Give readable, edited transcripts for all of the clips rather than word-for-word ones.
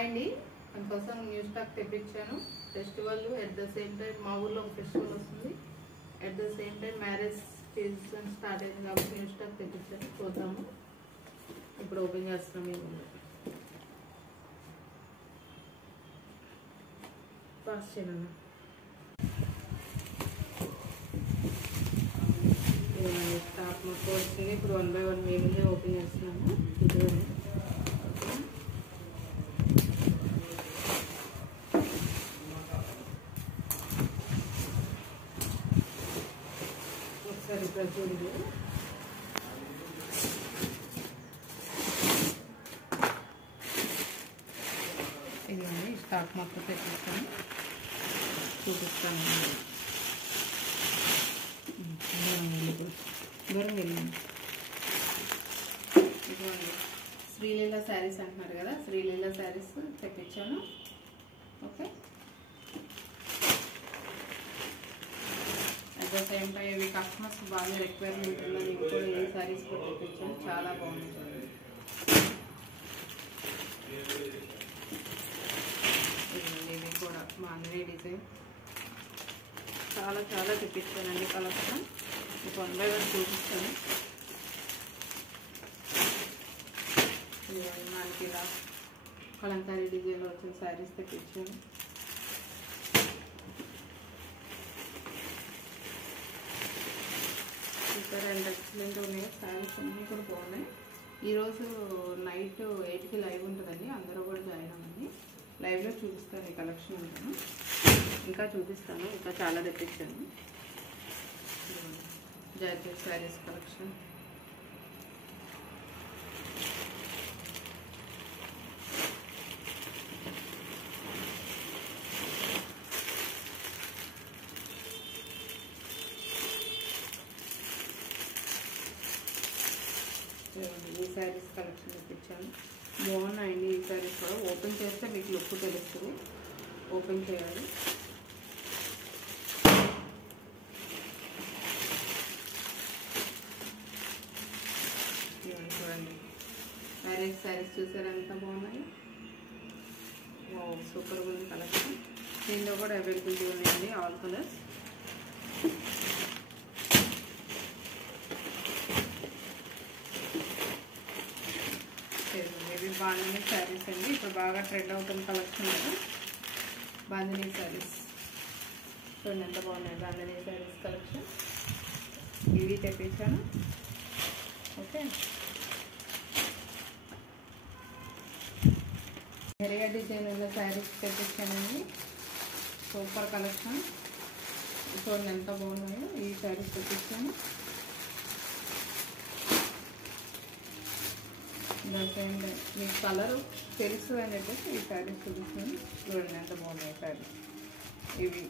Hi అండి, అందుకోసం new stock తెప్పించాను. Festival at the same time మా ఊర్లో ఒక ఫెస్టివల్ వస్తుంది. At the same time marriage season start అయింది కాబట్టి న్యూ స్టాక్ తెప్పించాను. చూద్దాము. ఇప్పుడు ఓపెన్ చేస్తున్నాం. మేము పాస్ చేయాలన్నా స్టాక్ మొత్తం వచ్చింది. ఇప్పుడు 1 by 1 మేము ఓపెన్ చేస్తున్నాము. చూడండి. ఒకసారి చూడండి. ఇదిగోండి స్టాక్ మొత్తం తెప్పిస్తాను, చూపిస్తాను. దూరం వెళ్ళండి. ఇదిగోండి శ్రీలీల శారీస్ అంటున్నారు కదా, శ్రీలీల శారీస్ తెప్పించాను. Okay, at the same time ఇవి కస్టమర్స్ బాగా రిక్వైర్మెంట్ ఉన్నది. కూడా ఈ శారీస్ కూడా తెప్పించాను, చాలా బాగుంటుంది. ఇవి కూడా బాగుంది డిజైన్, చాలా చాలా తెప్పించానండి కలెక్షన్. మీకు 1 by 1 చూపిస్తాను. మనకి ఇలా కలంకారీ డిజైన్లో వచ్చిన శారీస్ తెప్పించాను. ఇక్కడ ఎంత ఎక్సలెంట్ ఉన్నాయి శారీస్, అన్నీ కూడా బాగున్నాయి. ఈరోజు నైట్ 8కి లైవ్ ఉంటుందండి, అందరూ కూడా జాయిన్ అవ్వండి. లైవ్లో చూపిస్తాను ఈ కలెక్షన్ అంటాను, ఇంకా చూపిస్తాను. ఇంకా చాలా తెప్పించాను. జార్జెట్ శారీస్ కలెక్షన్, ఈ శారీస్ కలెక్షన్ తెప్పించాను. బాగున్నాయండి ఈ శారీస్ కూడా. ఓపెన్ చేస్తే మీకు లుక్ తెలుస్తుంది, ఓపెన్ చేయాలి. చూడండి మ్యారేజ్ శారీస్ చూసారు ఎంత బాగున్నాయి. సూపర్గా ఉంది కలెక్షన్. దీనిలో కూడా అవైలబిలిటీ ఉన్నాయండి, ఆల్ కలర్స్. ఇవి బాందినీ శారీస్ అండి, ఇప్పుడు బాగా ట్రెండ్ అవుతున్న కలెక్షన్ కదా బాందినీ శారీస్. చూడండి ఎంత బాగున్నాయి బాందినీ శారీస్ కలెక్షన్. ఇవి తెప్పించాను. ఓకే, హెరియా డిజైన్ ఉన్న శారీస్ తెప్పించానండి. Super collection. చూడండి ఎంత బాగున్నాయో. ఈ శారీస్ తెప్పించాను. దానికంటే మీకు కలర్ తెలుసు అని చెప్పేసి ఈ శారీస్ చూపిస్తాను. చూడండి ఎంత బాగున్నాయి శారీస్. ఇవి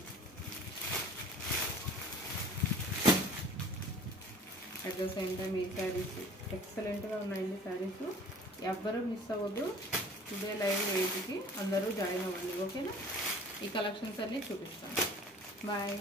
అట్ ద సేమ్ టైం ఈ శారీస్ ఎక్సలెంట్గా ఉన్నాయండి శారీస్. ఎవ్వరూ మిస్ అవ్వద్దు. టుడే లైవ్ 8కి అందరూ జాయిన్ అవ్వండి. ఓకేనా, ఈ కలెక్షన్స్ అన్నీ చూపిస్తాను. బాయ్.